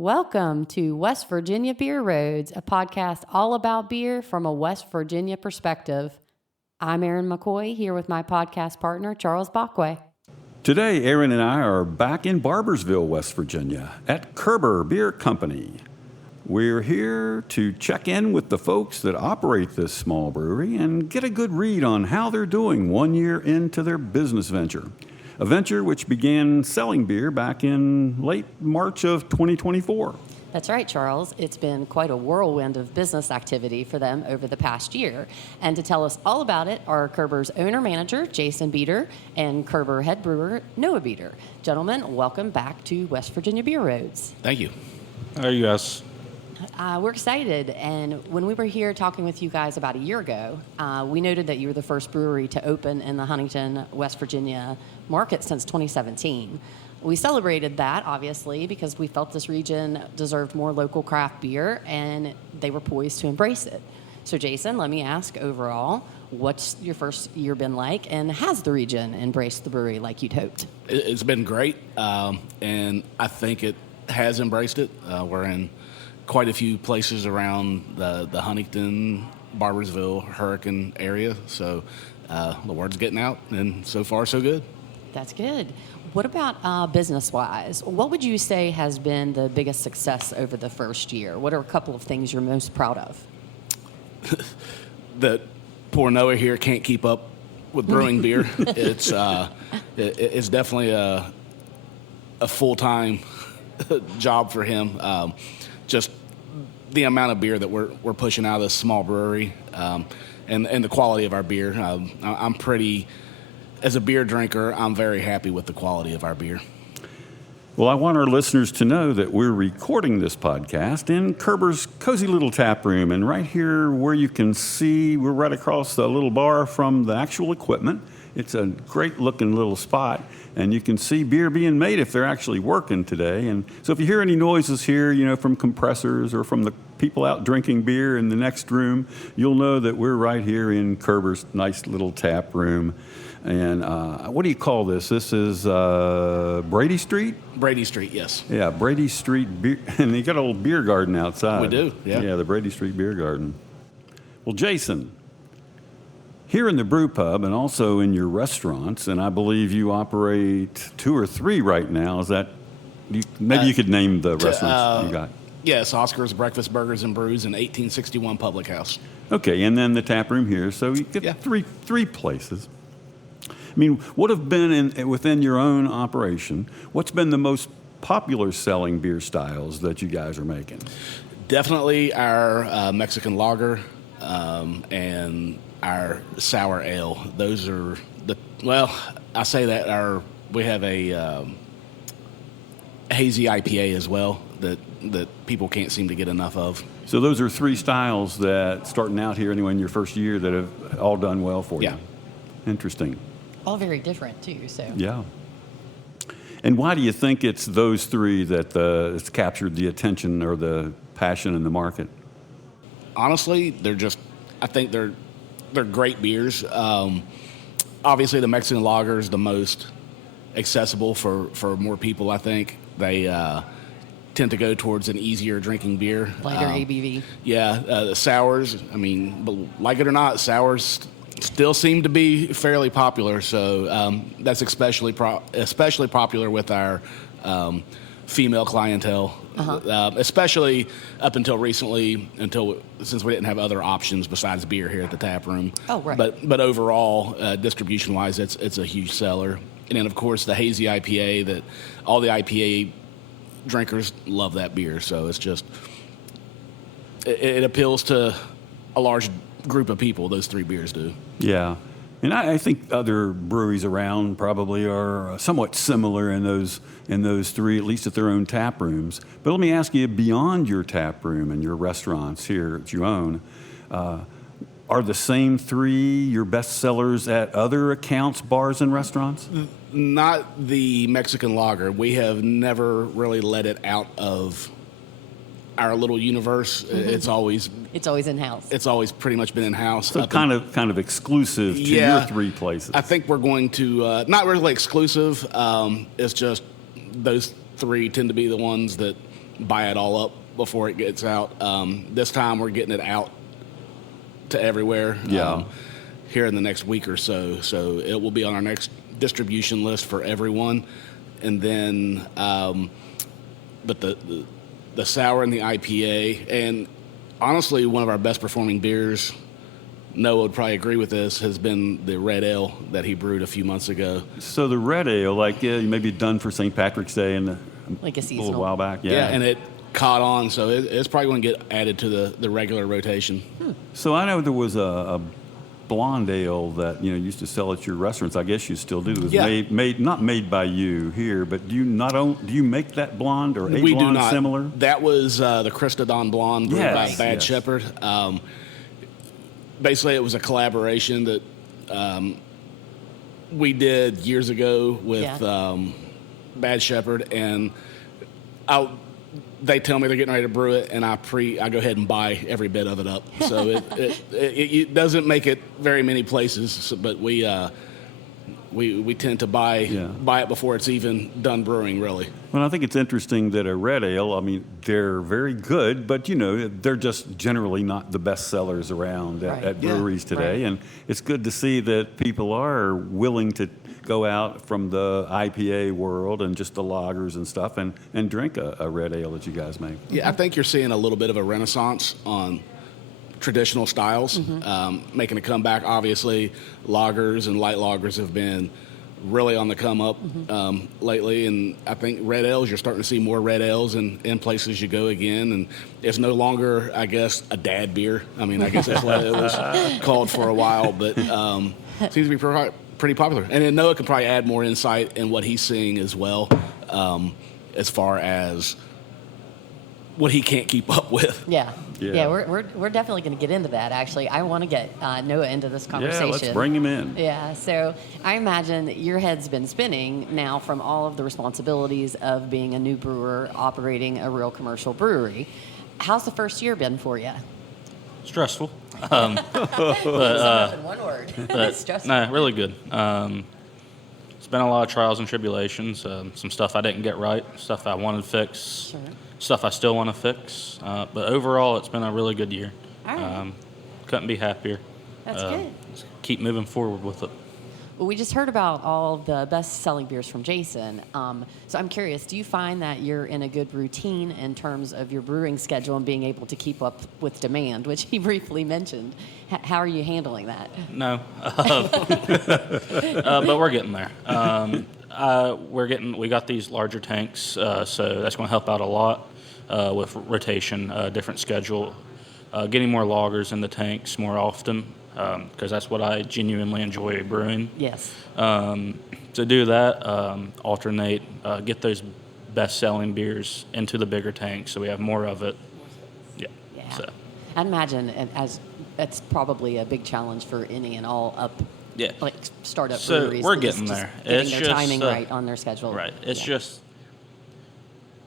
Welcome to West Virginia Beer Roads, a podcast all about beer from a West Virginia perspective. I'm Erin McCoy, here with my podcast partner, Charles Backway. Today, Erin and I are back in Barbersville, West Virginia, at Köerber Beer Company. We're here to check in with the folks that operate this small brewery and get a good read on how they're doing 1 year into their business venture. A venture which began selling beer back in late March of 2024. That's right, Charles. It's been quite a whirlwind of business activity for them over the past year. And to tell us all about it are Köerber's owner-manager, Jason Beater, and Köerber head brewer, Noah Beater. Gentlemen, welcome back to West Virginia Beer Roads. Thank you. How are you guys? We're excited, and when we were here talking with you guys about a year ago, we noted that you were the first brewery to open in the Huntington, West Virginia market since 2017. We celebrated that, obviously, because we felt this region deserved more local craft beer, and they were poised to embrace it. So, Jason, let me ask, overall, what's your first year been like, and has the region embraced the brewery like you'd hoped? It's been great, and I think it has embraced it. We're in quite a few places around the Huntington, Barbersville, Hurricane area, so the word's getting out, and so far, so good. That's good. What about business-wise? What would you say has been the biggest success over the first year? What are a couple of things you're most proud of? That poor Noah here can't keep up with brewing beer. It's definitely a full-time job for him. Just the amount of beer that we're pushing out of this small brewery, and the quality of our beer. I'm pretty, as a beer drinker, I'm very happy with the quality of our beer. Well, I want our listeners to know that we're recording this podcast in Köerber's cozy little tap room. And right here where you can see, we're right across the little bar from the actual equipment. It's a great-looking little spot, and you can see beer being made if they're actually working today. And so if you hear any noises here, from compressors or from the people out drinking beer in the next room, you'll know that we're right here in Köerber's nice little tap room. And what do you call this? This is Brady Street? Brady Street, yes. Yeah, Brady Street beer, and you got a little beer garden outside. We do, yeah. Yeah, the Brady Street Beer Garden. Well, Jason, here in the brew pub and also in your restaurants, and I believe you operate 2 or 3 right now. Is that, maybe you could name the restaurants you got? Yes, Oscar's Breakfast Burgers and Brews in 1861 Public House. Okay, and then the tap room here. So you get three places. I mean, what have been within your own operation, what's been the most popular selling beer styles that you guys are making? Definitely our Mexican lager and our sour ale. Those are I say that we have a hazy IPA as well that people can't seem to get enough of. So those are 3 styles that, starting out here anyway in your first year, that have all done well for you. Yeah. Interesting. All very different, too, so. Yeah. And why do you think it's those 3 that it's captured the attention or the passion in the market? Honestly, I think they're great beers. Obviously, the Mexican lager is the most accessible for more people, I think. They tend to go towards an easier drinking beer. Lighter ABV. Yeah, the sours, but like it or not, sours still seem to be fairly popular, so that's especially popular with our female clientele, especially up until recently, since we didn't have other options besides beer here at the tap room. Oh, right. But overall, distribution-wise, it's a huge seller. And then, of course, the hazy IPA, that all the IPA drinkers love that beer, so it's just it appeals to a large group of people. Those 3 beers do. Yeah. And I think other breweries around probably are somewhat similar in those 3, at least at their own tap rooms. But let me ask you, beyond your tap room and your restaurants here that you own, are the same 3 your best sellers at other accounts, bars, and restaurants? Not the Mexican lager. We have never really let it out of our little universe. It's always in-house. It's always pretty much been in-house. So kind of exclusive to your 3 places. I think we're going to, not really exclusive. It's just those 3 tend to be the ones that buy it all up before it gets out. This time we're getting it out to everywhere. Yeah. Here in the next week or so. So it will be on our next distribution list for everyone. And then, but the sour and the IPA, and honestly, one of our best performing beers, Noah would probably agree with this, has been the red ale that he brewed a few months ago. So the red ale, like maybe done for St. Patrick's Day and Like a little seasonal. while back. Yeah, and it caught on, so it's probably going to get added to the regular rotation. So I know there was a blonde ale that used to sell at your restaurants. I guess you still do. It was Yeah. made not made by you here, but do you make that blonde or a We blonde do not. similar? That was the Christodon Blonde brewed by Yes, Bad yes. Shepherd. Basically, it was a collaboration that we did years ago with Bad Shepherd, and they tell me they're getting ready to brew it, and I go ahead and buy every bit of it up. So it doesn't make it very many places, but we tend to buy it before it's even done brewing, really. Well, I think it's interesting that a red ale, I mean, they're very good, but, they're just generally not the best sellers around Right. at breweries today. Right. And it's good to see that people are willing to go out from the IPA world and just the lagers and stuff and drink a red ale that you guys make. Yeah, I think you're seeing a little bit of a renaissance on traditional styles, making a comeback. Obviously, lagers and light lagers have been really on the come up lately, and I think red ales, you're starting to see more red ales in places you go again, and it's no longer, I guess, a dad beer. I mean, I guess that's what it was called for a while, but seems to be pretty popular. And then Noah can probably add more insight in what he's seeing as well, as far as what he can't keep up with. Yeah. Yeah. We're definitely going to get into that. Actually, I want to get Noah into this conversation. Yeah, let's bring him in. Yeah. So I imagine that your head's been spinning now from all of the responsibilities of being a new brewer operating a real commercial brewery. How's the first year been for you? Stressful. In one word. But Stressful. no, really good. It's been a lot of trials and tribulations. Some stuff I didn't get right, stuff I wanted fixed, Sure. stuff I still want to fix. But overall, it's been a really good year. All right. Couldn't be happier. That's good. Just keep moving forward with it. Well, we just heard about all of the best-selling beers from Jason. So I'm curious, do you find that you're in a good routine in terms of your brewing schedule and being able to keep up with demand, which he briefly mentioned? How are you handling that? No, but we're getting there. We got these larger tanks, so that's going to help out a lot with rotation, different schedule, getting more loggers in the tanks more often, because that's what I genuinely enjoy brewing. Yes. To do that, alternate, get those best-selling beers into the bigger tanks so we have more of it. Yeah. So. I'd imagine that's probably a big challenge for any and all like startup So breweries. we're is getting just there. Getting It's their just, timing right on their schedule. Right. It's Yeah. just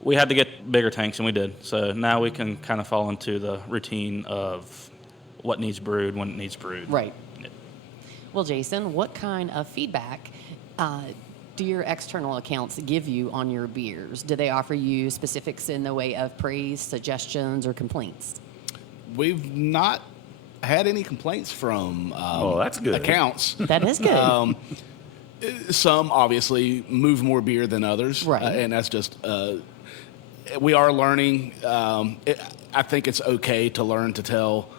we had to get bigger tanks, and we did. So now we can kind of fall into the routine of what needs brewed when it needs brewed. Right. Yeah. Well, Jason, what kind of feedback do your external accounts give you on your beers? Do they offer you specifics in the way of praise, suggestions, or complaints? We've not had any complaints from that's good. accounts. That is good. Some obviously move more beer than others, Right. And that's just we are learning. I think it's okay to learn to tell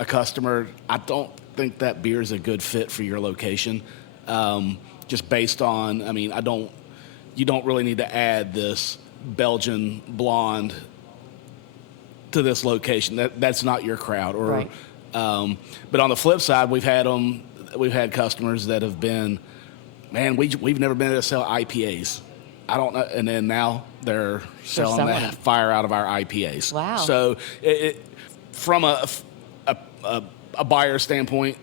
a customer, I don't think that beer is a good fit for your location, just based on. I mean, you don't really need to add this Belgian blonde to this location. That's not your crowd. Or, Right. But on the flip side, we've had customers that have been, man, we've never been able to sell IPAs. I don't know, and then now they're selling the selling it. fire out of our IPAs. Wow. So from a buyer standpoint,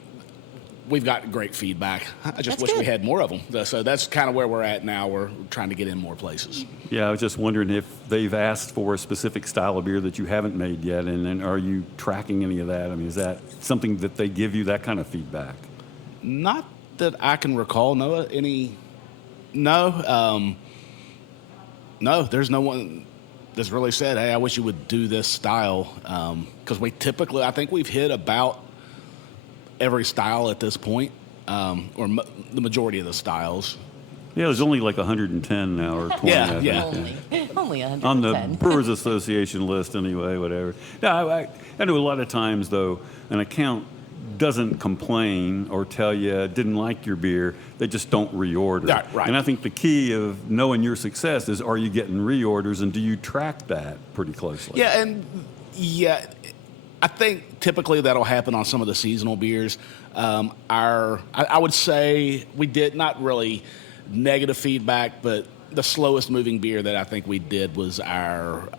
we've got great feedback. I just That's wish we good. had more of them. So that's kind of where we're at now. We're trying to get in more places. Yeah, I was just wondering if they've asked for a specific style of beer that you haven't made yet, and then are you tracking any of that? I mean, is that something that they give you, that kind of feedback? Not that I can recall, Noah. No, there's no one. just really said, hey, I wish you would do this style, because we typically, I think we've hit about every style at this point, or the majority of the styles. Yeah, there's only like 110 now or 20. Yeah, I think. yeah. Only 110. On the Brewers Association list anyway, whatever. No, I know a lot of times, though, an account doesn't complain or tell you didn't like your beer. They just don't reorder. Right. And I think the key of knowing your success is, are you getting reorders, and do you track that pretty closely? Yeah, I think typically that'll happen on some of the seasonal beers. I would say we did not really negative feedback, but the slowest moving beer that I think we did was our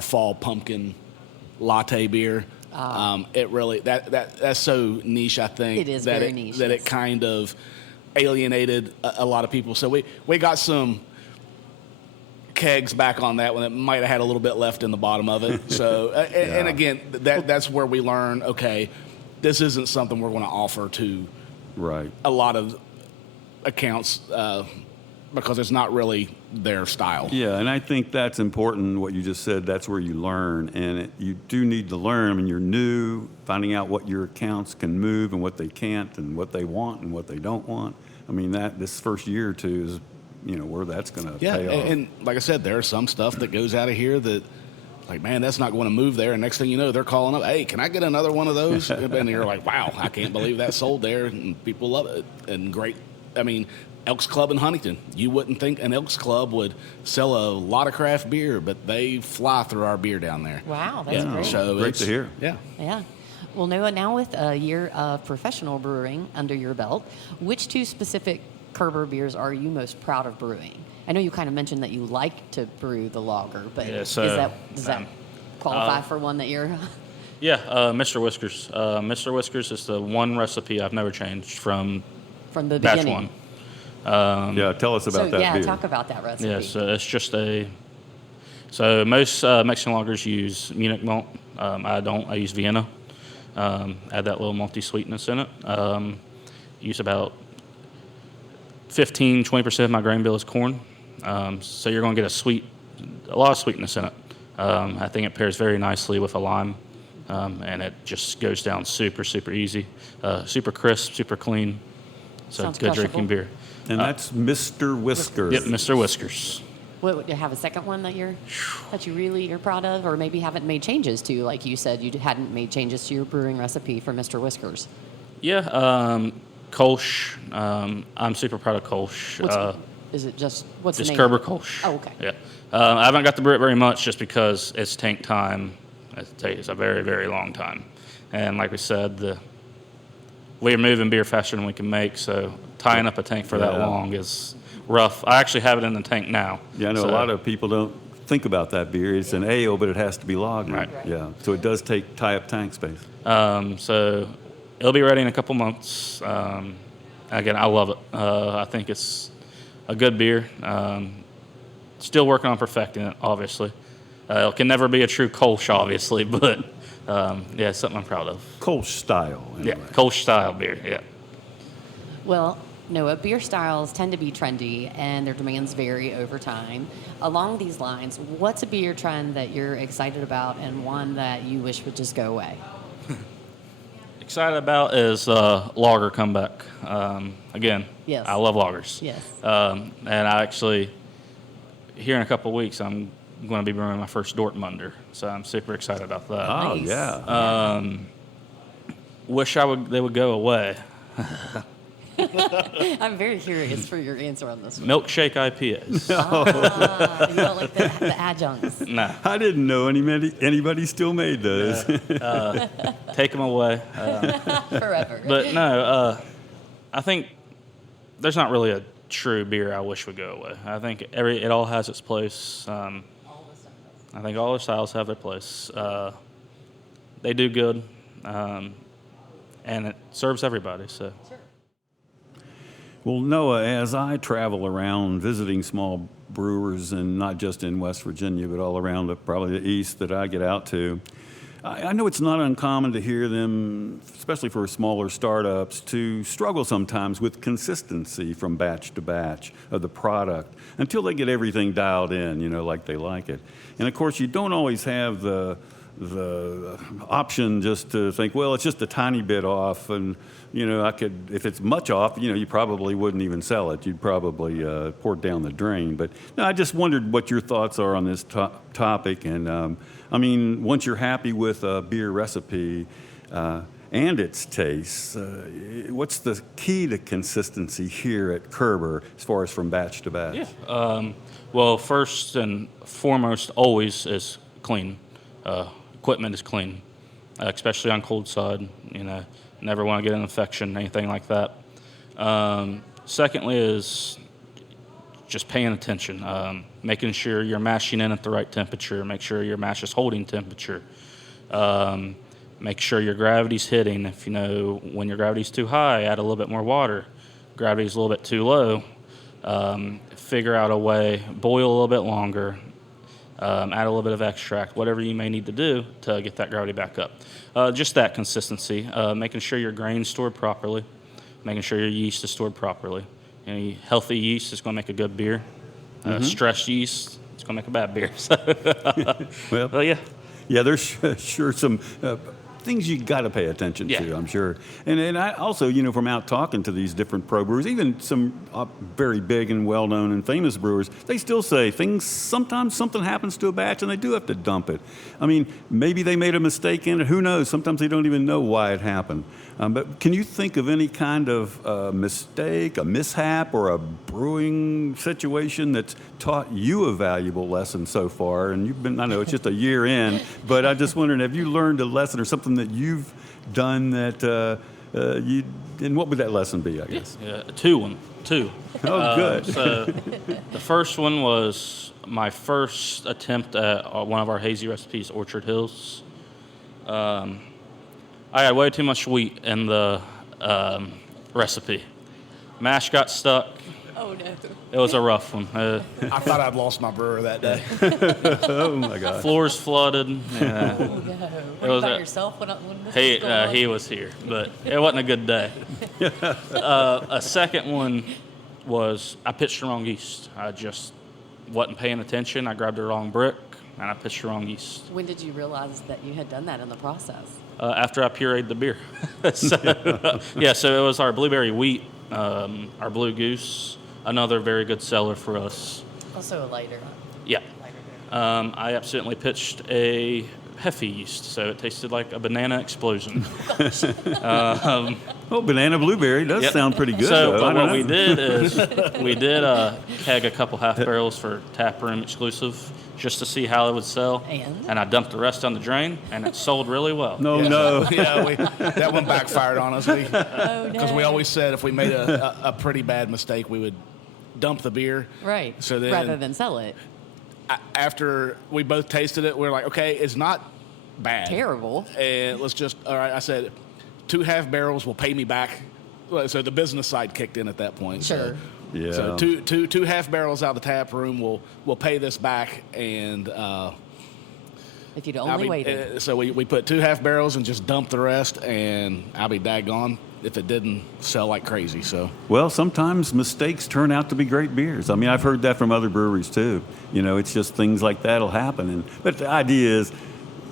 fall pumpkin latte beer. It really that's so niche. I think it is that very niche, that yes. it kind of alienated a lot of people. So we got some kegs back on that one that might have had a little bit left in the bottom of it. So and again, that's where we learn. Okay, this isn't something we're going to offer to a lot of accounts because it's not really their style. Yeah, and I think that's important, what you just said. That's where you learn, and you do need to learn. I mean, you're new, finding out what your accounts can move and what they can't, and what they want and what they don't want. I mean, this first year or two is, where that's going to pay off. And like I said, there's some stuff that goes out of here that, like, man, that's not going to move there. And next thing you know, they're calling up, hey, can I get another one of those? And you're like, wow, I can't believe that sold there, and people love it. And great, I mean, Elks Club in Huntington. You wouldn't think an Elks Club would sell a lot of craft beer, but they fly through our beer down there. Wow, that's great. So Great to hear. Yeah. Yeah. Well, Noah, now with a year of professional brewing under your belt, which two specific Köerber beers are you most proud of brewing? I know you kind of mentioned that you like to brew the lager, but does that qualify for one that you're... Yeah, Mr. Whiskers. Mr. Whiskers is the one recipe I've never changed from the batch beginning. one. Tell us about that beer. Talk about that recipe. Yeah, so it's just so most Mexican lagers use Munich malt. I don't. I use Vienna. Add that little malty sweetness in it. Use about 15-20% of my grain bill is corn. So you're going to get a lot of sweetness in it. I think it pairs very nicely with a lime, and it just goes down super, super easy, super crisp, super clean. So Sounds good crushable. drinking beer. And that's Mr. Whiskers. Yep, Mr. Whiskers. What, do you have a second one that you're proud of, or maybe haven't made changes to? Like you said, you hadn't made changes to your brewing recipe for Mr. Whiskers. Yeah, Kolsch. I'm super proud of Kolsch. Is it just what's Just the name? Köerber Kolsch. Oh, okay. Yeah, I haven't got to brew it very much just because it's tank time. It takes a very, very long time, and like we said, we're moving beer faster than we can make, so tying up a tank for that long is rough. I actually have it in the tank now. Yeah, I know a lot of people don't think about that beer. It's an ale, but it has to be lager. Right. Yeah, so it does tie up tank space. So it'll be ready in a couple months. Again, I love it. I think it's a good beer. Still working on perfecting it, obviously. It can never be a true Kolsch, obviously, but it's something I'm proud of. Kolsch style. Anyway. Yeah, Kolsch style beer, yeah. Well, Noah, beer styles tend to be trendy and their demands vary over time. Along these lines, what's a beer trend that you're excited about and one that you wish would just go away? Excited about is lager comeback. Again, Yes. I love lagers. Yes. And I actually, here in a couple of weeks, I'm going to be brewing my first Dortmunder, so I'm super excited about that. Oh, Nice. yeah. Wish they would go away. I'm very curious for your answer on this one. Milkshake IPAs. You don't like the adjuncts. Nah, I didn't know anybody still made those. take them away. Forever. But no, I think there's not really a true beer I wish would go away. I think it all has its place. I think all the styles have their place. They do good, and it serves everybody. So. Sure. Well, Noah, as I travel around visiting small brewers, and not just in West Virginia, but all around probably the east that I get out to, I know it's not uncommon to hear them, especially for smaller startups, to struggle sometimes with consistency from batch to batch of the product until they get everything dialed in, like they like it. And of course, you don't always have the option just to think, well, it's just a tiny bit off, and if it's much off, you probably wouldn't even sell it. You'd probably pour it down the drain. But no, I just wondered what your thoughts are on this topic. And once you're happy with a beer recipe and its taste, what's the key to consistency here at Köerber as far as from batch to batch? Yeah. Well, first and foremost, always is clean. Equipment is clean, especially on cold side. Never want to get an infection, anything like that. Secondly is just paying attention, making sure you're mashing in at the right temperature, make sure your mash is holding temperature, make sure your gravity's hitting. If when your gravity's too high, add a little bit more water. Gravity's a little bit too low, figure out a way, boil a little bit longer, add a little bit of extract, whatever you may need to do to get that gravity back up. Just that consistency, making sure your grain's stored properly, making sure your yeast is stored properly. Any healthy yeast is going to make a good beer. Stressed yeast, it's going to make a bad beer. So, Well, yeah. Yeah, there's sure some things you got to pay attention Yeah. to, I'm sure. And I also, from out talking to these different pro brewers, even some very big and well-known and famous brewers, they still say sometimes something happens to a batch and they do have to dump it. Maybe they made a mistake in it. Who knows? Sometimes they don't even know why it happened. But can you think of any kind of mistake, a mishap, or a brewing situation that's taught you a valuable lesson so far? And I know it's just a year in, but I'm just wondering, have you learned a lesson or something that you've done that and what would that lesson be, I guess? Yeah, two. Oh, good. So the first one was my first attempt at one of our hazy recipes, Orchard Hills. I had way too much wheat in the recipe. Mash got stuck. Oh, no. It was a rough one. I thought I'd lost my brewer that day. Oh, my God. Floors flooded. Yeah. Oh, no. Were you by yourself when this was going on? He was here, but it wasn't a good day. A second one was I pitched the wrong yeast. I just wasn't paying attention. I grabbed the wrong brick, and I pitched the wrong yeast. When did you realize that you had done that in the process? After I pureed the beer. So it was our blueberry wheat, our blue goose, another very good seller for us. Also a lighter. Yeah. Lighter beer. I accidentally pitched a Hefe yeast, so it tasted like a banana explosion. Oh, banana blueberry does Yep. sound pretty good. So though. I but don't what we know. did is we did keg a couple half barrels for tap room exclusive just to see how it would sell. And? I dumped the rest down the drain, and it sold really well. No, no. Yeah, that one backfired on us. Oh, Because no. we always said if we made a pretty bad mistake, we would dump the beer. Right. So then, rather than sell it. after we both tasted it, we were like, okay, it's not bad. Terrible. And let's just, all right, I said, 2 half barrels will pay me back. Well, so the business side kicked in at that point. Sure. Yeah. So two half barrels out of the tap room will pay this back, and If you'd only waited. so we put 2 half barrels and just dumped the rest, and I'll be daggone if it didn't sell like crazy. So Well, sometimes mistakes turn out to be great beers. I've heard that from other breweries too. It's just things like that'll happen. But the idea is,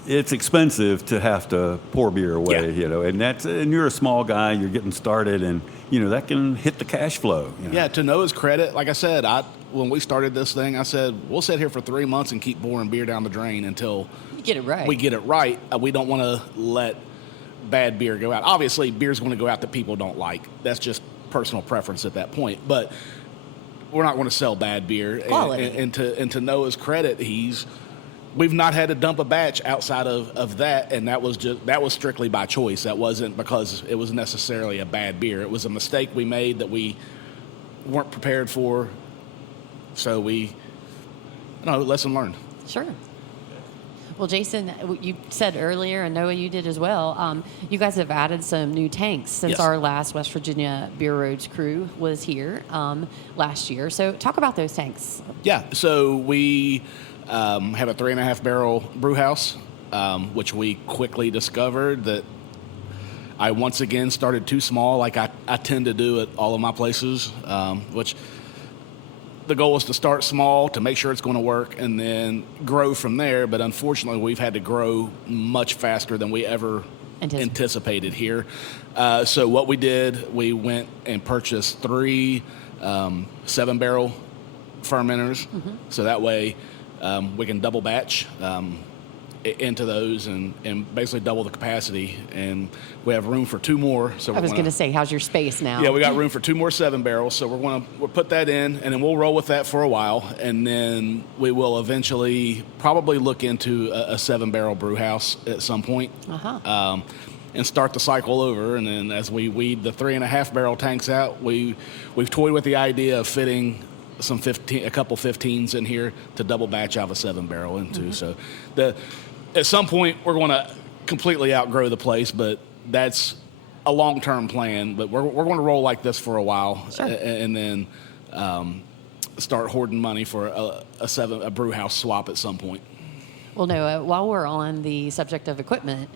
it's expensive to have to pour beer away. Yeah. And you're a small guy, you're getting started, and that can hit the cash flow. yeah, to Noah's credit, like I said, when we started this thing, I said we'll sit here for 3 months and keep pouring beer down the drain until You get it right. we get it right. We don't want to let bad beer go out. Obviously, beer's going to go out that people don't like. That's just personal preference at that point. But we're not going to sell bad beer. Quality. And to Noah's credit, we've not had to dump a batch outside of that, and that was strictly by choice. That wasn't because it was necessarily a bad beer. It was a mistake we made that we weren't prepared for. So lesson learned. Sure. Well, Jason, you said earlier, and Noah, you did as well, you guys have added some new tanks since Yes. our last West Virginia Beer Roads crew was here last year. So talk about those tanks. Yeah, so we have a 3.5 barrel brew house which we quickly discovered that I once again started too small, like I tend to do at all of my places, which the goal is to start small to make sure it's going to work and then grow from there. But unfortunately, we've had to grow much faster than we ever anticipated here. So what we did, we went and purchased 3 7-barrel fermenters. So that way we can double batch into those and basically double the capacity. And we have room for 2 more. So I was going to say, how's your space now? Yeah, we got room for 2 more 7-barrels. So we'll put that in, and then we'll roll with that for a while. And then we will eventually probably look into a 7-barrel brew house at some point. And start the cycle over. And then as we weed the 3.5-barrel tanks out, we've toyed with the idea of fitting a couple 15s in here to double batch out a 7-barrel into. So at some point we're going to completely outgrow the place, but that's a long-term plan. But we're going to roll like this for a while, and then start hoarding money for a brew house swap at some point. Well, Noah, while we're on the subject of equipment,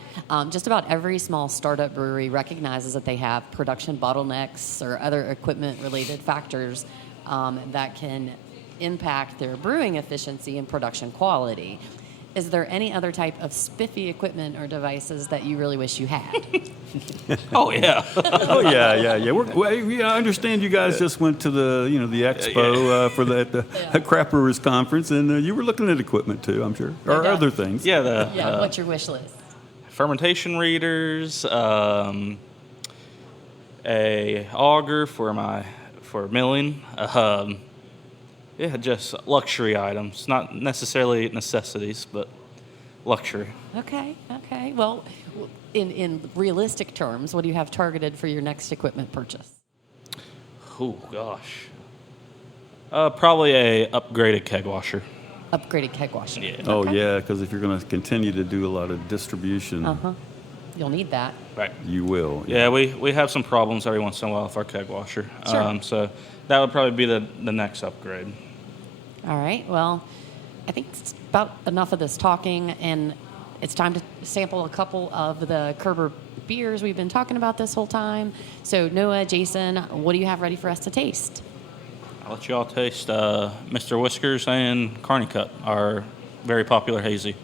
just about every small startup brewery recognizes that they have production bottlenecks or other equipment-related factors that can impact their brewing efficiency and production quality. Is there any other type of spiffy equipment or devices that you really wish you had? Oh, yeah. Oh yeah. I understand you guys just went to the expo for that craft brewers conference, and you were looking at equipment too, I'm sure, or other things. Yeah. What's your wish list? Fermentation readers, a auger for milling. Just luxury items, not necessarily necessities, but luxury. Okay. Well, in realistic terms, what do you have targeted for your next equipment purchase? Oh, gosh. Probably a upgraded keg washer. Upgraded keg washer. Yeah. Oh, Okay. yeah, because if you're going to continue to do a lot of distribution, You'll need that. Right. you will. Yeah, we have some problems every once in a while with our keg washer. Sure. So that would probably be the next upgrade. All right. Well, I think it's about enough of this talking, and it's time to sample a couple of the Köerber beers we've been talking about this whole time. So, Noah, Jason, what do you have ready for us to taste? I'll let you all taste Mr. Whiskers and Carney Cut, our very popular hazy.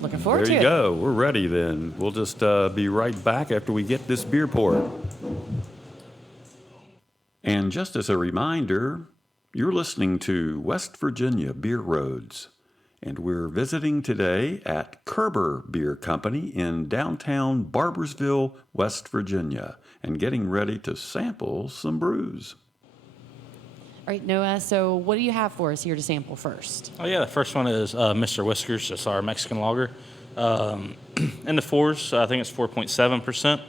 Looking forward to There it. you go. We're ready then. We'll just be right back after we get this beer poured. And just as a reminder, you're listening to West Virginia Beer Roads, and we're visiting today at Köerber Beer Company in downtown Barbersville, West Virginia, and getting ready to sample some brews. All right, Noah, so what do you have for us here to sample first? Oh, yeah, the first one is Mr. Whiskers. It's our Mexican lager. In the 4s, I think it's 4.7%.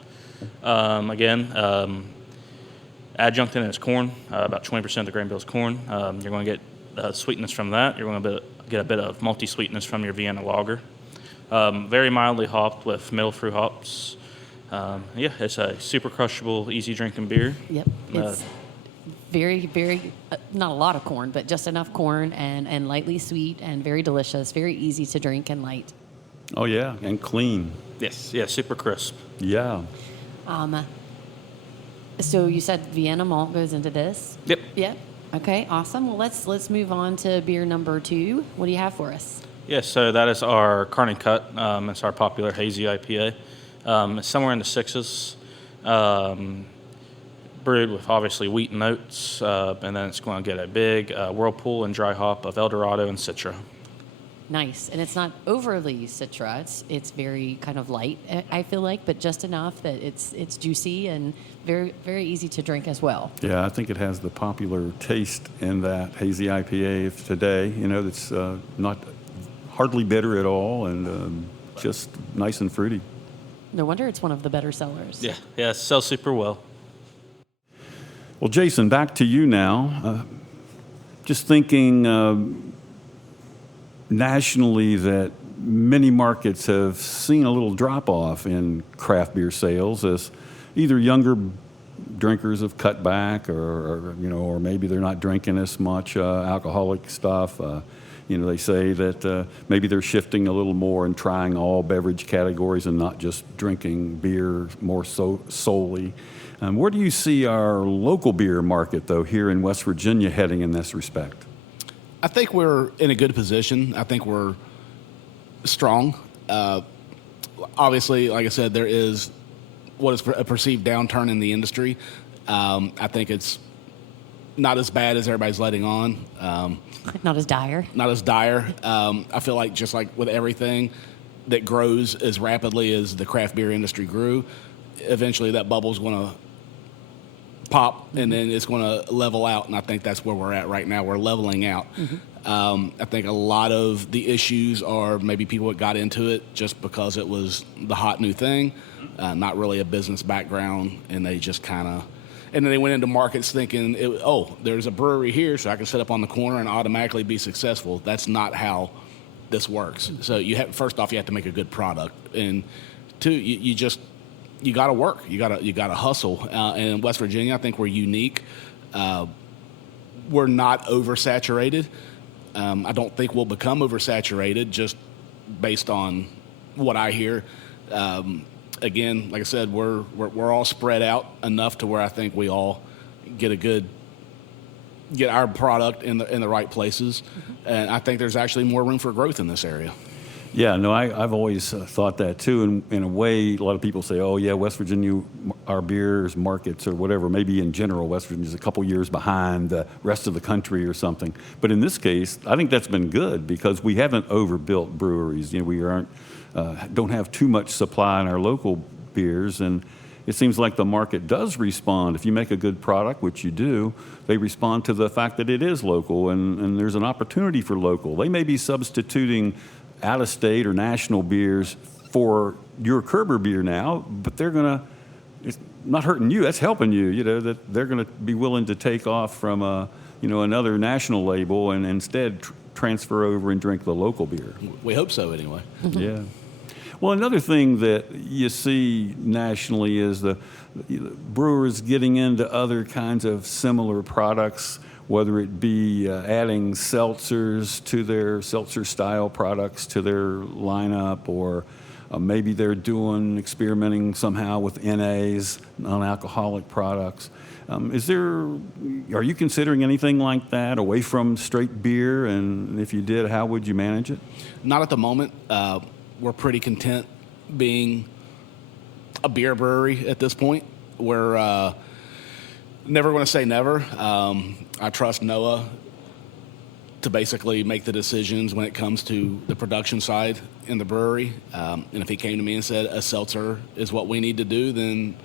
Adjunct in is corn. About 20% of the grain bill is corn. You're going to get sweetness from that. You're going to get a bit of multi-sweetness from your Vienna lager. Very mildly hopped with middle fruit hops. It's a super crushable, easy drinking beer. Yep. It's very, very, not a lot of corn, but just enough corn and lightly sweet and very delicious, very easy to drink and light. Oh, yeah, and clean. Yes, super crisp. Yeah. So you said Vienna malt goes into this? Yep. Yep. Okay, awesome. Well, let's move on to beer number 2. What do you have for us? Yeah, so that is our Carney Cut. It's our popular hazy IPA. It's somewhere in the 6s. Brewed with obviously wheat and oats, and then it's going to get a big whirlpool and dry hop of Eldorado and Citra. Nice. And it's not overly Citra. It's very kind of light, I feel like, but just enough that it's juicy and very, very easy to drink as well. Yeah, I think it has the popular taste in that hazy IPA of today. That's not hardly bitter at all and just nice and fruity. No wonder it's one of the better sellers. Yeah, it sells super well. Well, Jason, back to you now. Just thinking nationally that many markets have seen a little drop-off in craft beer sales as either younger drinkers have cut back or maybe they're not drinking as much alcoholic stuff. They say that maybe they're shifting a little more and trying all beverage categories and not just drinking beer more solely. Where do you see our local beer market, though, here in West Virginia heading in this respect? I think we're in a good position. I think we're strong. Obviously, like I said, there is what is a perceived downturn in the industry. I think it's not as bad as everybody's letting on. Not as dire. Not as dire. I feel like just like with everything that grows as rapidly as the craft beer industry grew, eventually that bubble's going to pop, and then it's going to level out, and I think that's where we're at right now. We're leveling out. I think a lot of the issues are maybe people that got into it just because it was the hot new thing, not really a business background, and they just kind of, and then they went into markets thinking, there's a brewery here, so I can sit up on the corner and automatically be successful. That's not how this works. So first off, you have to make a good product, and two, you got to work. You got to hustle. And in West Virginia, I think we're unique. We're not oversaturated. I don't think we'll become oversaturated just based on what I hear. Again, like I said, we're all spread out enough to where I think we all get our product in the right places, and I think there's actually more room for growth in this area. Yeah, no, I've always thought that too. And in a way, a lot of people say, oh, yeah, West Virginia, our beers, markets, or whatever, maybe in general, West Virginia's a couple years behind the rest of the country or something. But in this case, I think that's been good because we haven't overbuilt breweries. We don't have too much supply in our local beers. And it seems like the market does respond. If you make a good product, which you do, they respond to the fact that it is local and there's an opportunity for local. They may be substituting out-of-state or national beers for your Köerber beer now, but it's not hurting you, that's helping you, that they're going to be willing to take off from another national label and instead transfer over and drink the local beer. We hope so anyway. Yeah. Well, another thing that you see nationally is the brewers getting into other kinds of similar products, whether it be adding seltzers to their seltzer-style products to their lineup, or maybe they're experimenting somehow with NAs, non-alcoholic products. Are you considering anything like that away from straight beer? And if you did, how would you manage it? Not at the moment. We're pretty content being a beer brewery at this point. We're never going to say never. I trust Noah to basically make the decisions when it comes to the production side in the brewery. And if he came to me and said a seltzer is what we need to do, then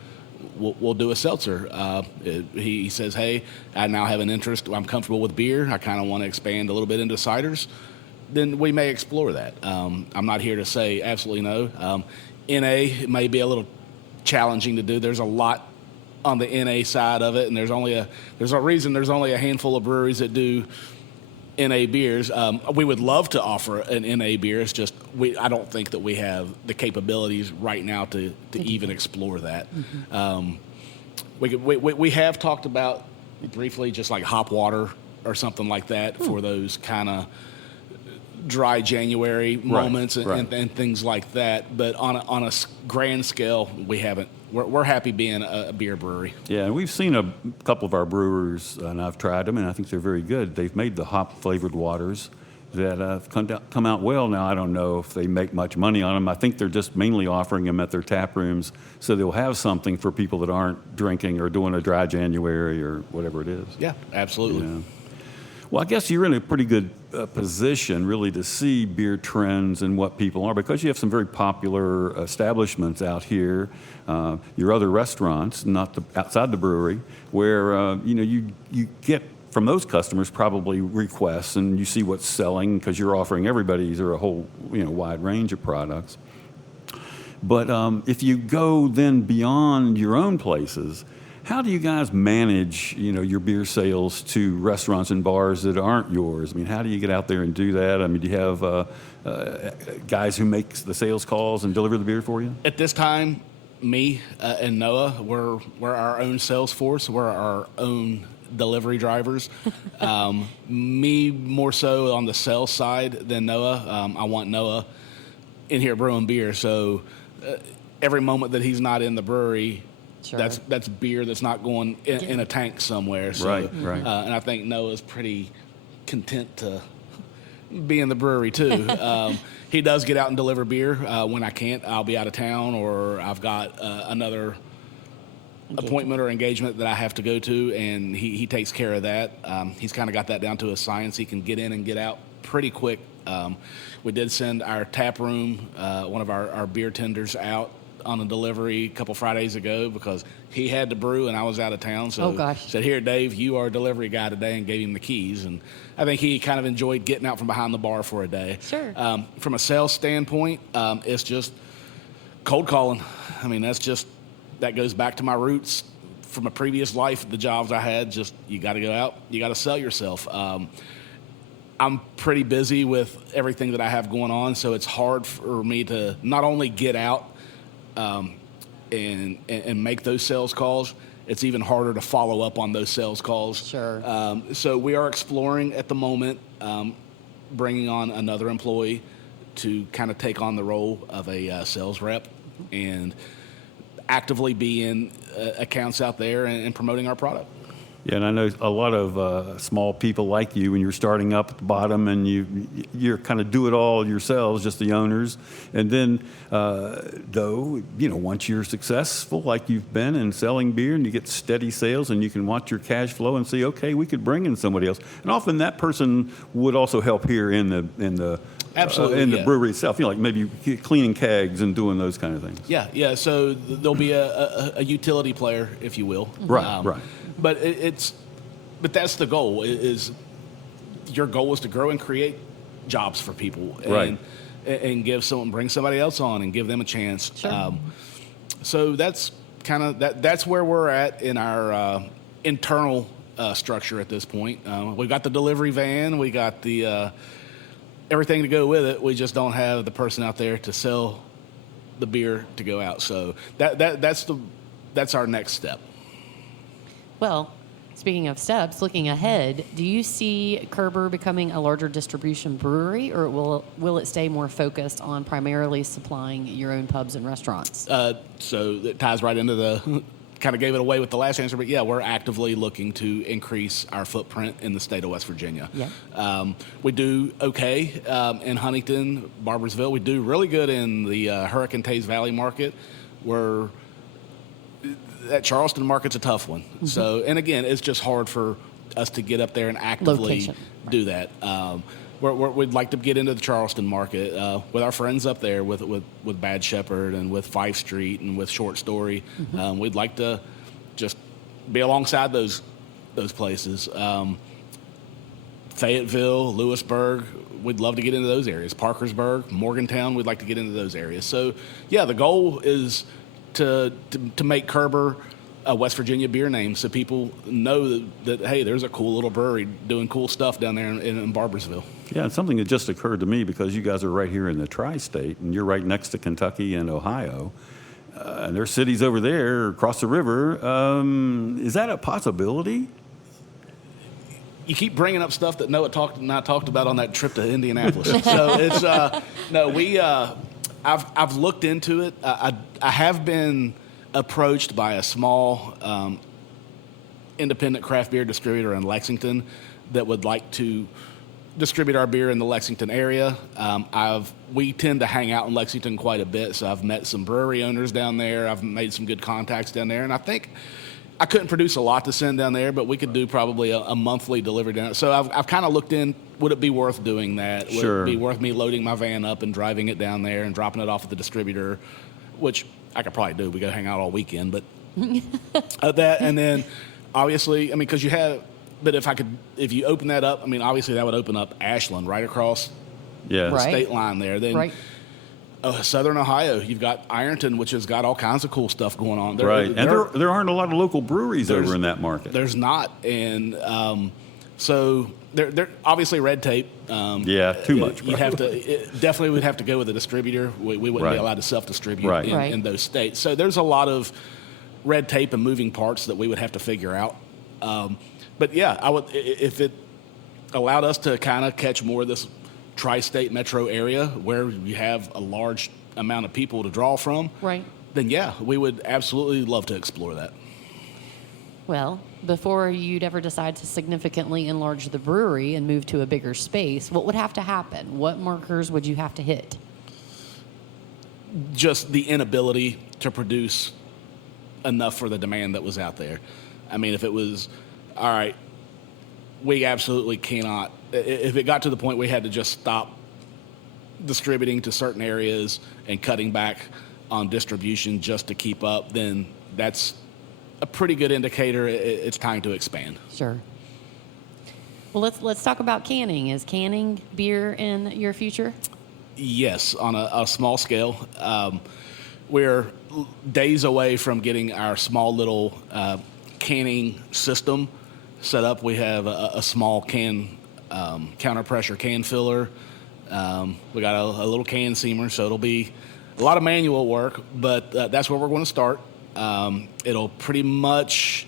we'll do a seltzer. He says, hey, I now have an interest. I'm comfortable with beer. I kind of want to expand a little bit into ciders. Then we may explore that. I'm not here to say absolutely no. NA may be a little challenging to do. There's a lot on the NA side of it, and there's a reason there's only a handful of breweries that do NA beers. We would love to offer an NA beer. It's just I don't think that we have the capabilities right now to even explore that. We have talked about briefly just like hop water or something like that for those kind of dry January moments and things like that. But on a grand scale, we haven't. We're happy being a beer brewery. Yeah, and we've seen a couple of our brewers, and I've tried them, and I think they're very good. They've made the hop-flavored waters that have come out well. Now, I don't know if they make much money on them. I think they're just mainly offering them at their tap rooms, so they'll have something for people that aren't drinking or doing a dry January or whatever it is. Yeah, absolutely. Yeah. Well, I guess you're in a pretty good position, really, to see beer trends and what people are, because you have some very popular establishments out here, your other restaurants, not outside the brewery, where you get from those customers probably requests, and you see what's selling because you're offering everybody a whole wide range of products. But if you go then beyond your own places, how do you guys manage, your beer sales to restaurants and bars that aren't yours? I mean, how do you get out there and do that? I mean, do you have guys who make the sales calls and deliver the beer for you? At this time, me and Noah, we're our own sales force. We're our own delivery drivers. Me more so on the sales side than Noah. I want Noah in here brewing beer, so every moment that he's not in the brewery, Sure. that's beer that's not going in a tank somewhere. So, Right. And I think Noah's pretty content to be in the brewery too. He does get out and deliver beer when I can't. I'll be out of town or I've got another appointment or engagement that I have to go to, and he takes care of that. He's kind of got that down to a science. He can get in and get out pretty quick. We did send our tap room, one of our beer tenders, out on a delivery a couple Fridays ago because he had to brew and I was out of town. So Oh, gosh. said, "Here, Dave, you are a delivery guy today," and gave him the keys. And I think he kind of enjoyed getting out from behind the bar for a day. Sure. From a sales standpoint, it's just cold calling. I mean, that goes back to my roots from a previous life, the jobs I had. Just, you got to go out, you got to sell yourself. I'm pretty busy with everything that I have going on, so it's hard for me to not only get out and make those sales calls, it's even harder to follow up on those sales calls. Sure. So we are exploring at the moment bringing on another employee to kind of take on the role of a sales rep and actively be in accounts out there and promoting our product. Yeah, and I know a lot of small people like you when you're starting up at the bottom, and you're kind of do it all yourselves, just the owners. And then, though, once you're successful, like you've been in selling beer, and you get steady sales, and you can watch your cash flow and see, okay, we could bring in somebody else. And often that person would also help here in the Absolutely, in the yeah. brewery itself. Like maybe cleaning kegs and doing those kind of things. Yeah. So there'll be a utility player, if you will. Right. But but that's the goal. Is your goal is to grow and create jobs for people, Right. and bring somebody else on and give them a chance. Sure. So that's kind of that's where we're at in our internal structure at this point. We've got the delivery van, we got the everything to go with it. We just don't have the person out there to sell the beer to go out. So that's our next step. Well, speaking of steps, looking ahead, do you see Köerber becoming a larger distribution brewery, or will it stay more focused on primarily supplying your own pubs and restaurants? So it ties right into the kind of gave it away with the last answer, but yeah, we're actively looking to increase our footprint in the state of West Virginia. Yeah. We do okay in Huntington, Barbersville. We do really good in the Hurricane Taze Valley market. That Charleston market's a tough one. Mm-hmm. So, and again, it's just hard for us to get up there and actively do that. We'd like to get into the Charleston market with our friends up there with Bad Shepherd and with 5th Street and with Short Story. Mm-hmm. We'd like to just be alongside those places. Fayetteville, Lewisburg, we'd love to get into those areas. Parkersburg, Morgantown, we'd like to get into those areas. So, yeah, the goal is to make Köerber a West Virginia beer name, so people know that hey, there's a cool little brewery doing cool stuff down there in Barbersville. Yeah, and something that just occurred to me, because you guys are right here in the tri-state, and you're right next to Kentucky and Ohio, and there's cities over there across the river. Is that a possibility? You keep bringing up stuff that Noah and I talked about on that trip to Indianapolis. So it's I've looked into it. I have been approached by a small independent craft beer distributor in Lexington that would like to distribute our beer in the Lexington area. We tend to hang out in Lexington quite a bit, so I've met some brewery owners down there. I've made some good contacts down there, and I think I couldn't produce a lot to send down there, but we could do probably a monthly delivery down there. So I've kind of looked in, would it be worth doing that? Sure. Would it be worth me loading my van up and driving it down there and dropping it off at the distributor, which I could probably do. We go hang out all weekend, but that, and then obviously, I mean, because but if you open that up, I mean, obviously that would open up Ashland right across Yeah. the Right. state line there. Then Right. Southern Ohio, you've got Ironton, which has got all kinds of cool stuff going on. Right. And there aren't a lot of local breweries over in that market. There's not, and so they're obviously red tape. Yeah, too much. You'd have to definitely would have to go with a distributor. We wouldn't Right. be allowed to self-distribute Right. in those states. So there's a lot of red tape and moving parts that we would have to figure out. But yeah, I would if it allowed us to kind of catch more of this tri-state metro area where you have a large amount of people to draw from. Right. Then yeah, we would absolutely love to explore that. Well, before you'd ever decide to significantly enlarge the brewery and move to a bigger space, what would have to happen? What markers would you have to hit? Just the inability to produce enough for the demand that was out there. I mean, if it was, all right, we absolutely cannot, if it got to the point we had to just stop distributing to certain areas and cutting back on distribution just to keep up, then that's a pretty good indicator it's time to expand. Sure. Well, let's talk about canning. Is canning beer in your future? Yes, on a small scale. We're days away from getting our small little canning system set up. We have a small can counter pressure can filler. We got a little can seamer, so it'll be a lot of manual work, but that's where we're going to start. It'll pretty much,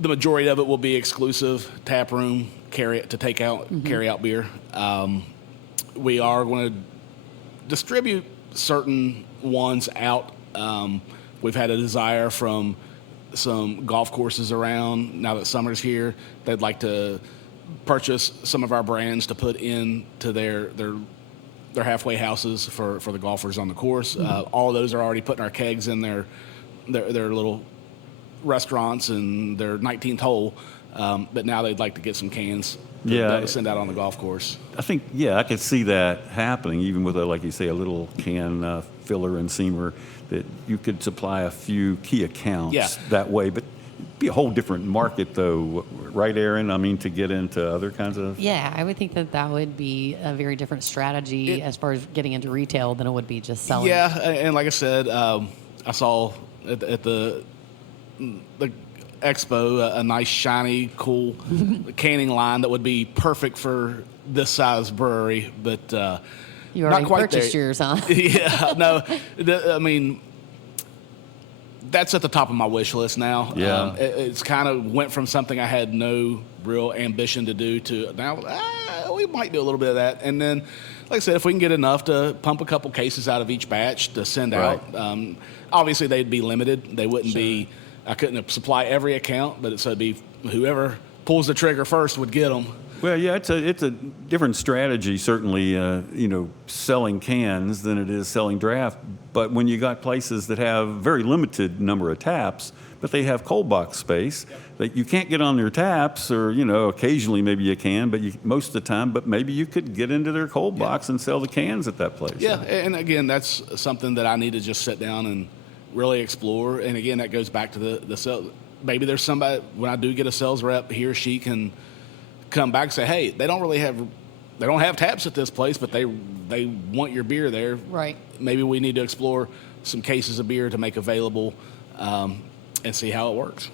the majority of it will be exclusive tap room carry out beer. We are going to distribute certain ones out. We've had a desire from some golf courses around now that summer's here. They'd like to purchase some of our brands to put into their halfway houses for the golfers on the course. All of those are already putting our kegs in their little restaurants and their 19th hole. But now they'd like to get some cans to send out on the golf course. I think, I could see that happening, even with, like you say, a little can filler and seamer, that you could supply a few key accounts that way. But it'd be a whole different market, though, right, Aaron? I mean, to get into other kinds of... Yeah, I would think that would be a very different strategy as far as getting into retail than it would be just selling. Yeah, and like I said, I saw at the expo a nice, shiny, cool canning line that would be perfect for this size brewery, but you already not quite purchased there. yours, huh? Yeah, no, I mean, that's at the top of my wish list now. Yeah. It's kind of went from something I had no real ambition to do to now we might do a little bit of that. And then, like I said, if we can get enough to pump a couple cases out of each batch to send out, obviously they'd be limited. They wouldn't be, I couldn't supply every account, but it'd be whoever pulls the trigger first would get them. Well, yeah, it's a different strategy, certainly, selling cans than it is selling draft. But when you got places that have very limited number of taps, but they have cold box space, that you can't get on their taps, or, occasionally maybe you can, but most of the time, but maybe you could get into their cold box and sell the cans at that place. Yeah, and again, that's something that I need to just sit down and really explore. And again, that goes back to the sales. Maybe there's somebody, when I do get a sales rep, he or she can come back and say, hey, they don't have taps at this place, but they want your beer there. Right. Maybe we need to explore some cases of beer to make available and see how it works.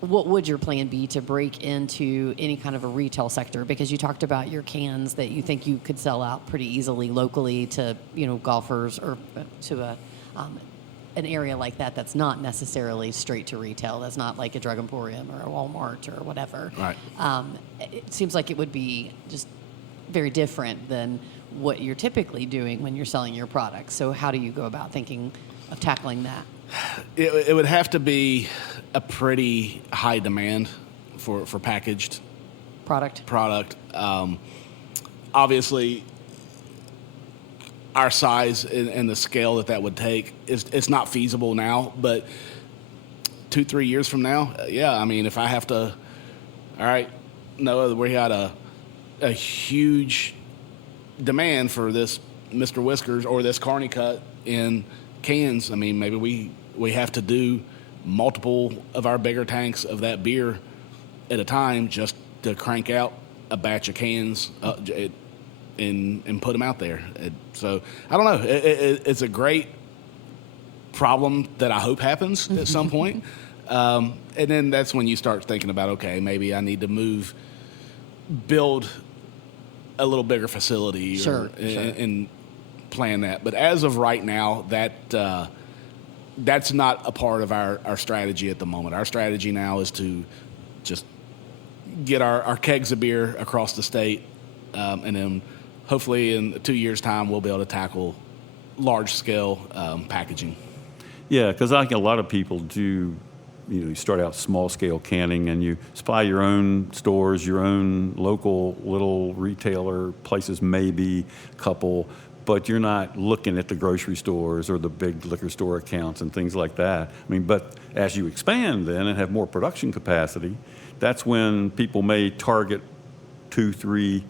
What would your plan be to break into any kind of a retail sector? Because you talked about your cans that you think you could sell out pretty easily locally to, golfers or to an area like that that's not necessarily straight to retail. That's not like a Drug Emporium or a Walmart or whatever. Right. It seems like it would be just very different than what you're typically doing when you're selling your products. So how do you go about thinking of tackling that? It would have to be a pretty high demand for packaged Product. Obviously, our size and the scale that would take it's not feasible now, but 2-3 years from now, I mean, if I have to, all right, Noah, we had a huge demand for this Mr. Whiskers or this Carney Cut in cans. I mean, maybe we have to do multiple of our bigger tanks of that beer at a time just to crank out a batch of cans and put them out there. So I don't know. It's a great problem that I hope happens at some point. And then that's when you start thinking about, okay, maybe I need to build a little bigger facility and plan that. But as of right now, that's not a part of our strategy at the moment. Our strategy now is to just get our kegs of beer across the state, and then hopefully in 2 years' time we'll be able to tackle large-scale packaging. Yeah, because I think a lot of people do, you start out small-scale canning and you supply your own stores, your own local little retailer places, maybe a couple, but you're not looking at the grocery stores or the big liquor store accounts and things like that. I mean, but as you expand then and have more production capacity, that's when people may target 2, 3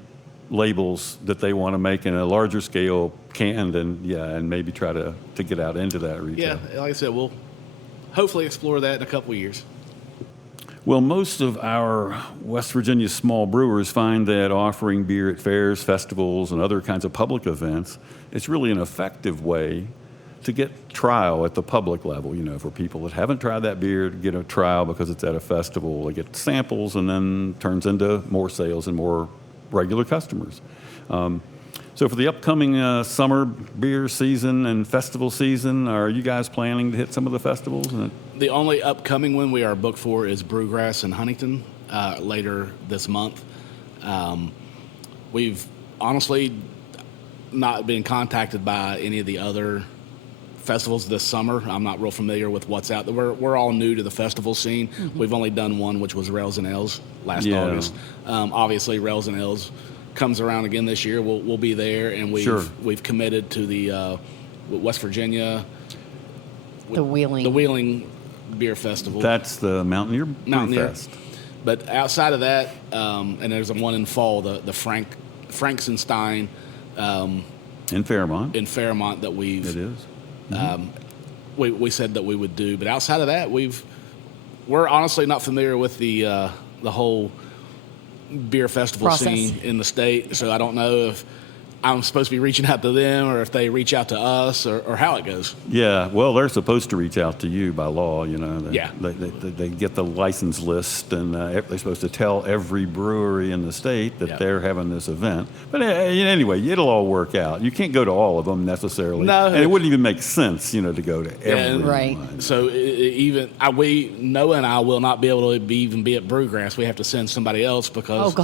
labels that they want to make in a larger scale canned, and maybe try to get out into that retail. Yeah, like I said, we'll hopefully explore that in a couple of years. Well, most of our West Virginia small brewers find that offering beer at fairs, festivals, and other kinds of public events, it's really an effective way to get trial at the public level, for people that haven't tried that beer, to get a trial because it's at a festival. They get samples and then turns into more sales and more regular customers. So for the upcoming summer beer season and festival season, are you guys planning to hit some of the festivals? The only upcoming one we are booked for is Brewgrass in Huntington later this month. We've honestly not been contacted by any of the other festivals this summer. I'm not real familiar with what's out there. We're all new to the festival scene. Mm-hmm. We've only done one, which was Rails and Ales last August. Obviously, Rails and Ales comes around again this year. We'll be there, and we've committed to the West Virginia, the Wheeling Beer Festival. That's the Mountaineer Fest. But outside of that, and there's one in fall, the Frankenstein in Fairmont. That we've it is. We said that we would do, but outside of that, we're honestly not familiar with the whole beer festival scene in the state, so I don't know if I'm supposed to be reaching out to them or if they reach out to us or how it goes. Yeah, well, they're supposed to reach out to you by law, They get the license list, and they're supposed to tell every brewery in the state that they're having this event. But anyway, it'll all work out. You can't go to all of them necessarily. No. And it wouldn't even make sense, to go to everyone. Right. So Noah and I will not be able to even be at Brewgrass. We have to send somebody else because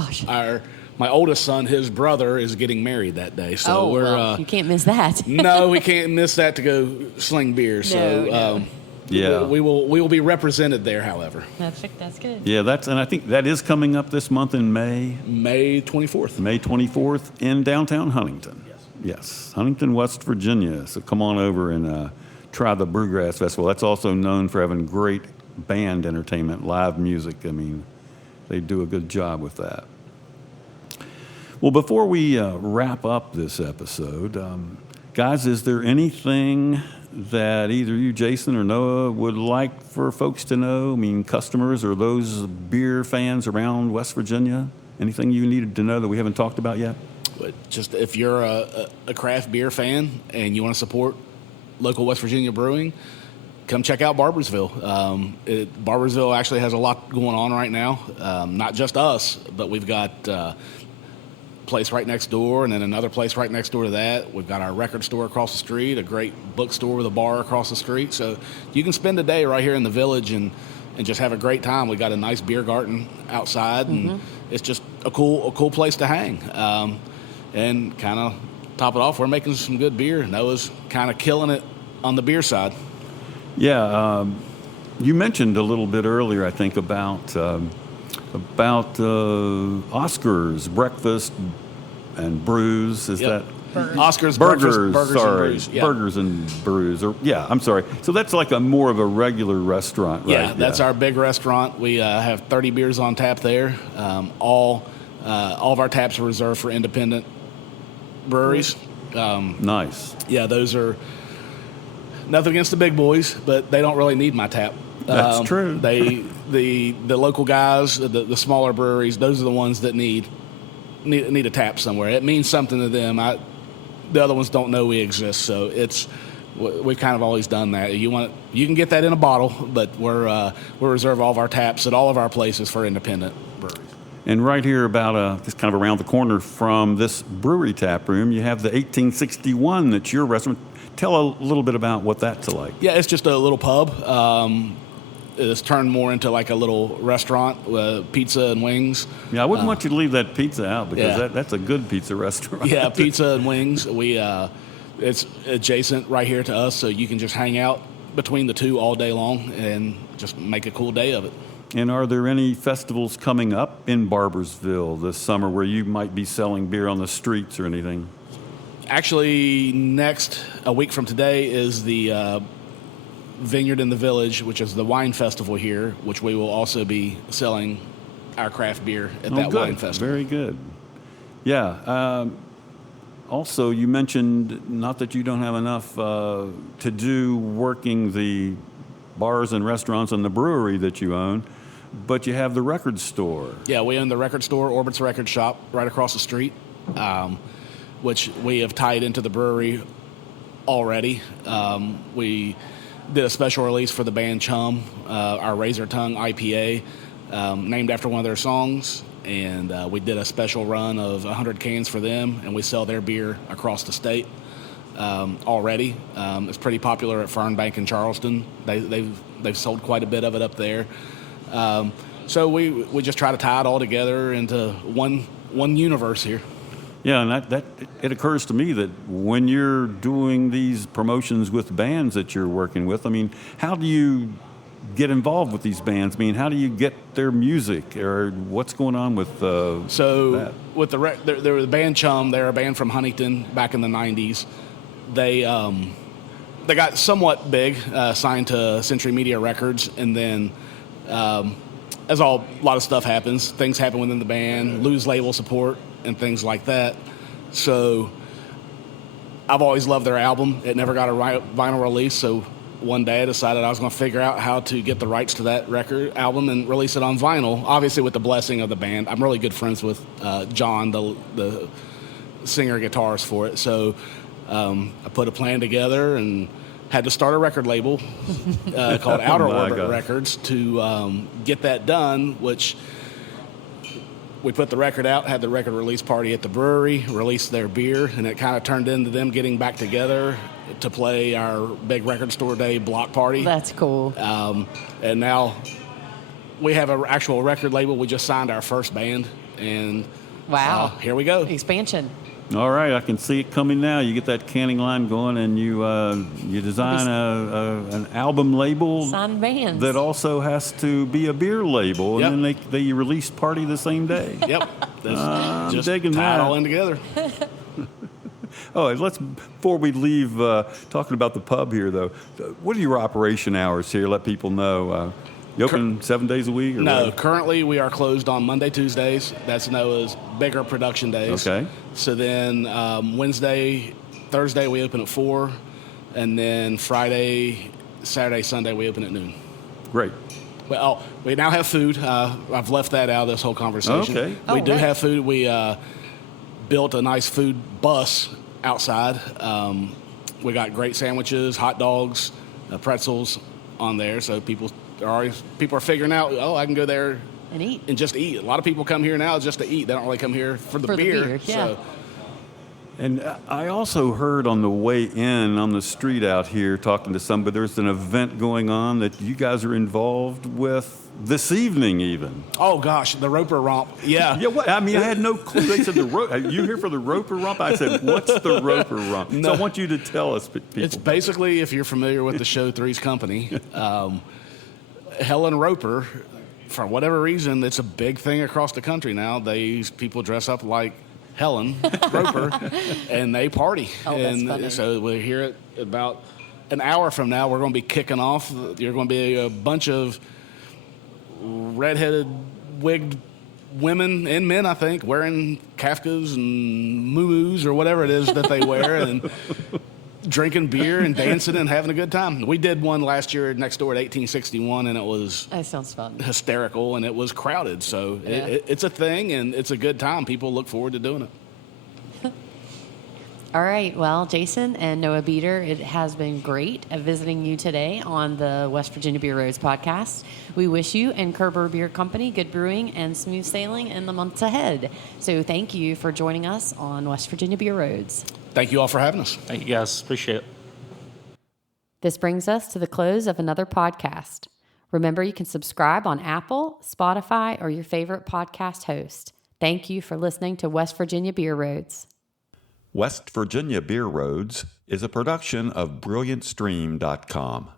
my oldest son, his brother, is getting married that day. So you can't miss that. No, we can't miss that to go sling beer. So we will be represented there. However, that's good. Yeah, and I think that is coming up this month in May. May 24th. May 24th in downtown Huntington. Yes, Huntington, West Virginia. So come on over and try the Brewgrass Festival. That's also known for having great band entertainment, live music. I mean, they do a good job with that. Well, before we wrap up this episode, guys, is there anything that either you, Jason, or Noah would like for folks to know? I mean, customers or those beer fans around West Virginia? Anything you needed to know that we haven't talked about yet? Just if you're a craft beer fan and you want to support local West Virginia brewing, come check out Barbersville. Barbersville actually has a lot going on right now. Not just us, but we've got place right next door and then another place right next door to that. We've got our record store across the street, a great bookstore with a bar across the street. So you can spend a day right here in the village and just have a great time. We got a nice beer garden outside, and it's just a cool place to hang. And kind of top it off, we're making some good beer. Noah's kind of killing it on the beer side. Yeah, you mentioned a little bit earlier, I think, about Oscar's Breakfast and Brews. Is that Oscar's Burgers? And Brews. Yeah. Burgers and Brews. I'm sorry. So that's like more of a regular restaurant, right? Yeah, that's our big restaurant. We have 30 beers on tap there. All of our taps are reserved for independent breweries. Nice. Yeah, those are nothing against the big boys, but they don't really need my tap. That's true. The local guys, the smaller breweries, those are the ones that need a tap somewhere. It means something to them. The other ones don't know we exist, so we've kind of always done that. You can get that in a bottle, but we reserve all of our taps at all of our places for independent breweries. And right here, just kind of around the corner from this brewery tap room, you have the 1861 that's your restaurant. Tell a little bit about what that's like. Yeah, it's just a little pub. it's turned more into like a little restaurant with pizza and wings. Yeah, I wouldn't want you to leave that pizza out because Yeah. that's a good pizza restaurant. Yeah, pizza and wings. It's adjacent right here to us, so you can just hang out between the two all day long and just make a cool day of it. And are there any festivals coming up in Barbersville this summer where you might be selling beer on the streets or anything? Actually, a week from today is the Vineyard in the Village, which is the wine festival here, which we will also be selling our craft beer at that good. wine festival. Very good. Yeah. Also, you mentioned not that you don't have enough to do working the bars and restaurants and the brewery that you own, but you have the record store. Yeah, we own the record store, Orbit's Record Shop, right across the street, which we have tied into the brewery already. We did a special release for the band Chum, our Razor Tongue IPA, named after one of their songs. And we did a special run of 100 cans for them, and we sell their beer across the state already. It's pretty popular at Fernbank in Charleston. They've sold quite a bit of it up there. So we just try to tie it all together into one universe here. Yeah, and that it occurs to me that when you're doing these promotions with bands that you're working with, I mean, how do you get involved with these bands? I mean, how do you get their music, or what's going on with that? With the band Chum, they're a band from Huntington back in the 90s. They got somewhat big, signed to Century Media Records, and then as a lot of stuff happens, things happen within the band, lose label support and things like that. So I've always loved their album. It never got a vinyl release, so one day I decided I was going to figure out how to get the rights to that record album and release it on vinyl, obviously with the blessing of the band. I'm really good friends with John, the singer guitarist for it. So I put a plan together and had to start a record label called Outer Orbit Records to get that done, which we put the record out, had the record release party at the brewery, released their beer, and it kind of turned into them getting back together to play our big record store day block party. That's cool. And now we have an actual record label. We just signed our first band, and wow, here we go. Expansion. All right, I can see it coming now. You get that canning line going, and you design an album label Signed bands. that also has to be a beer label, Yep. and then they release party the same day. Yep. Just digging tie that. it all in together. Oh, before we leave talking about the pub here, though, what are your operation hours here? Let people know. You open 7 days a week? Or No, what? currently we are closed on Monday, Tuesdays. That's known as bigger production days. Okay. So then Wednesday, Thursday we open at 4, and then Friday, Saturday, Sunday we open at noon. Great. Well, we now have food. I've left that out of this whole conversation. Okay. We do right. have food. We built a nice food bus outside. We got great sandwiches, hot dogs, pretzels on there, so people are figuring out, I can go there And eat. and just eat. A lot of people come here now just to eat. They don't really come here for the beer. Yeah. So And I also heard on the way in on the street out here talking to somebody, there's an event going on that you guys are involved with this evening even. oh gosh, the Roper Romp. Yeah. Yeah, what? I mean, I had no clue. They said you here for the Roper Romp? I said, what's the Roper Romp? So I want you to tell us, people. It's basically, if you're familiar with the show Three's Company, Helen Roper, for whatever reason, it's a big thing across the country now. People dress up like Helen Roper, and they party. Oh, that's and funny. so we're here at about an hour from now. We're going to be kicking off. You're going to be a bunch of redheaded, wigged women and men, I think, wearing Kafkas and muumuus or whatever it is that they wear, and drinking beer and dancing and having a good time. We did one last year next door at 1861, and it was That sounds fun. hysterical, and it was crowded. So Yeah. it's a thing, and it's a good time. People look forward to doing it. All right. Well, Jason and Noah Beater, it has been great visiting you today on the West Virginia Beer Roads podcast. We wish you and Köerber Beer Company good brewing and smooth sailing in the months ahead. So thank you for joining us on West Virginia Beer Roads. Thank you all for having us. Thank you guys. Appreciate it. This brings us to the close of another podcast. Remember, you can subscribe on Apple, Spotify, or your favorite podcast host. Thank you for listening to West Virginia Beer Roads. West Virginia Beer Roads is a production of BrilliantStream.com.